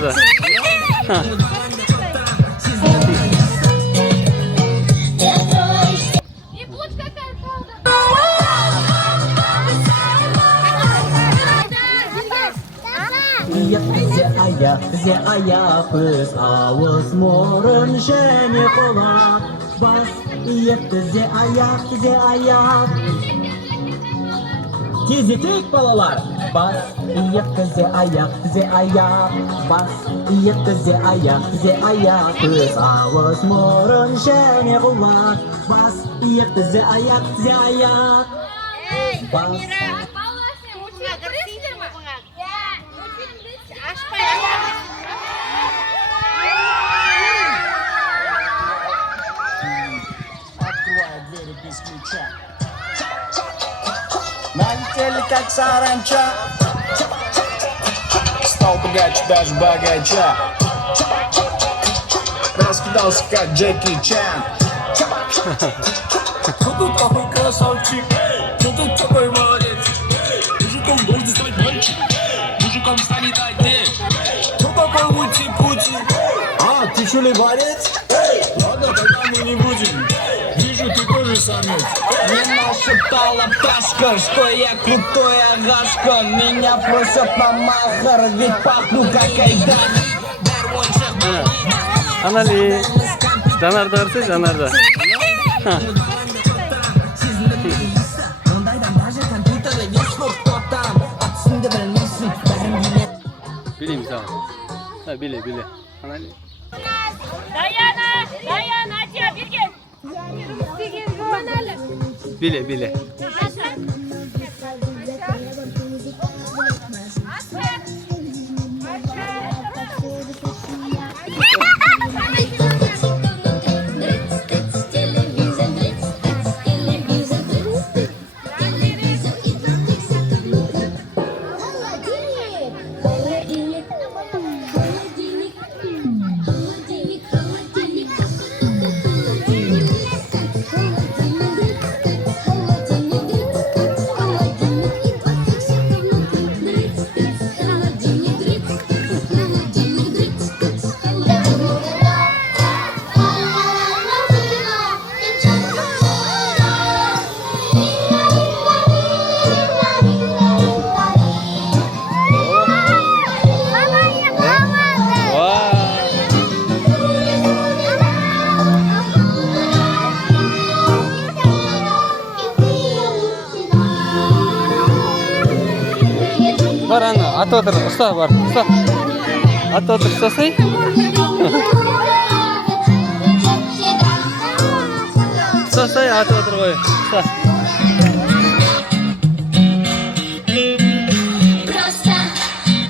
Janarda. Bize ayağız ağız morun jeni kolak bas bize ayak Tizitik balalar bas bize ayak bas bize ayağız ağız morun jeni kolak bas bize ayak bas Налетели как саранча, стал богач даже богача, раскидался как Джеки Чан. Кто тут такой красавчик? Кто тут такой молодец? Мужиком должен стать мальчик, мужиком станет отец. Кто такой Ути-Пути? А, ты что ли борец? Ладно, тогда мы не будем. Вижу, ты тоже самец. Мне нашептала пташка, что я крутой агашка. Меня просят на махар, ведь пахну как айдар. Анали. Janarda arsa Janarda. Bileyim sağ ol. Ha bile. Anali. Dayan Atiye bir gel. Bile. Var ana, at otur, usta var, usta. At otur, ustasın. Usta, at otur koy, usta.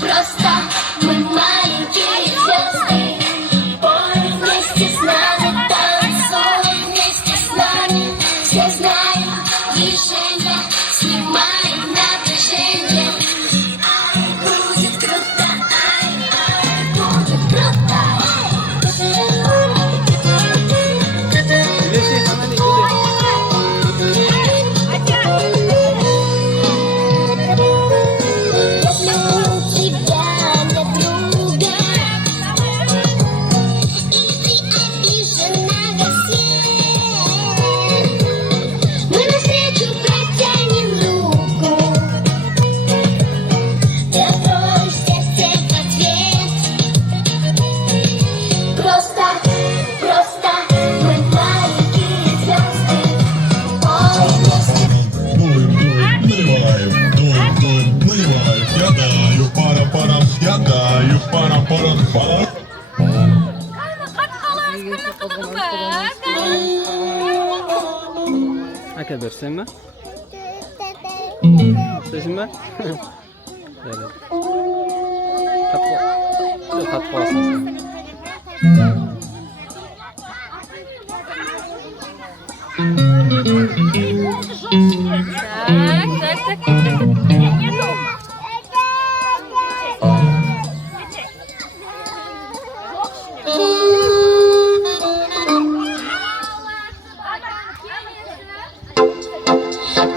Просто мы маленькие звезды. Пой вместе с нами, танцуй вместе с нами. Все знаем движение, снимаем напряжение. Ай, будет круто, ай, будет круто. Если у тебя нет друга, и ты обижен на гостей, мы навстречу протянем руку. Ты откроешь счастье в ответ. Просто мы маленькие звезды. Ой, вместе. Я даю пара. Aka bersenmi? Sizmi? Evet. Katı olsun.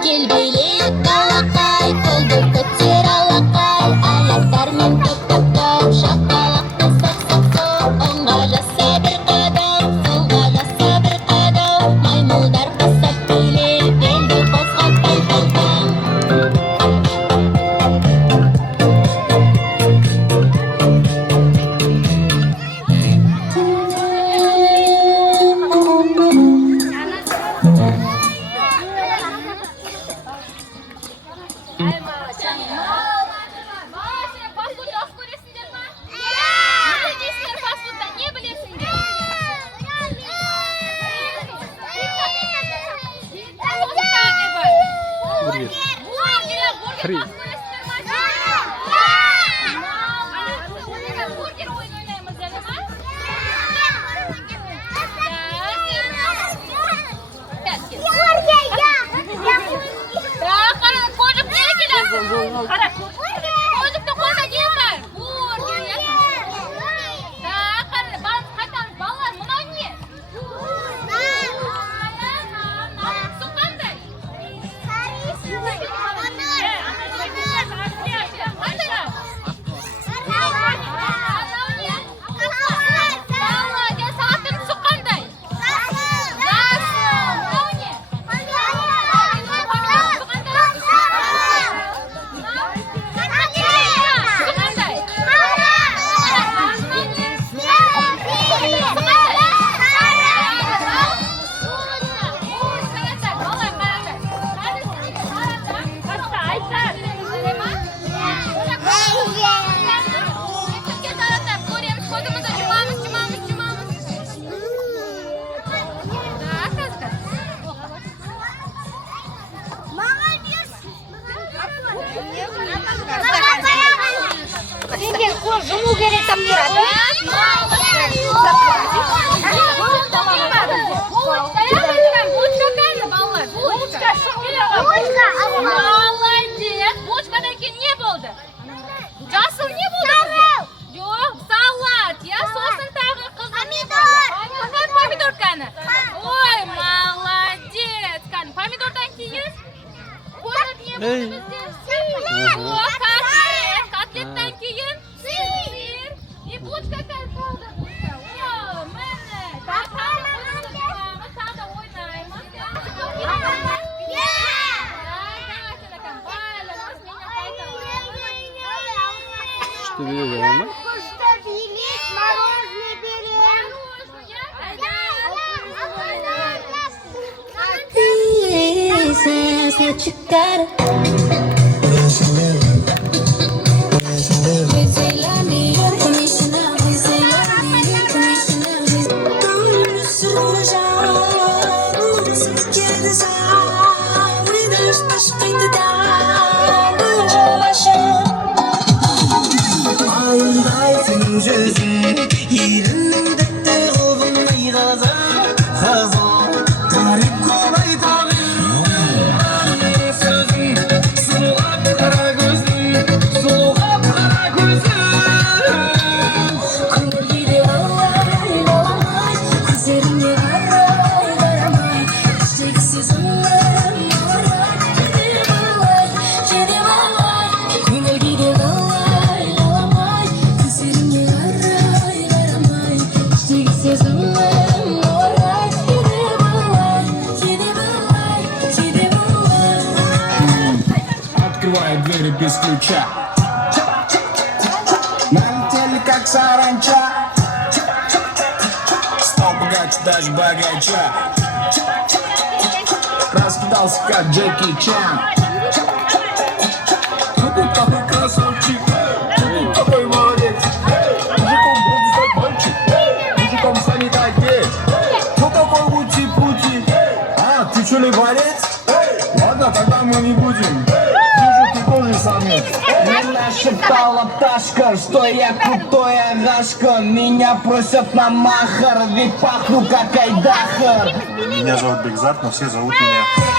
Gel билет балақай, қолды көтер алақай, аяқтармен топ-топ-топ, шапалақпен жуму керек там не рады. Молодец. Бочкадан keyin ne bo'ldi? Jasur ne bo'ldi bizga? Yo'q, salat. Ya so'sin tag'i qizim. Pomidor. Pomidor qani? Voy, молодец. Qani pomidordan keyin ko'rib ne bo'ldi bizga? Yo'q, kotlet. Kotletdan keyin sir. И бочка qoldi. Voy, mana. Sada o'ynaymiz. Что видели, да? Что билет, мороженое берем. Sense çıkar. Открываю двери без ключа. Налетели как саранча. Стал богаче, даже богача. Раскидался как Джеки Чан. Ты тут такой красавчик, ты тут такой молодец. Мужиком буду стать мальчик, мужиком станет отец. Кто такой Ути-Пути? А, ты что ли борец? Ладно, тогда мы не будем. Вижу, ты тоже самец. Меня шептала пташка, что я крутой агашка. Меня просят на махар, ведь пахну как айдахар. Меня зовут Бекзат, но все зовут меня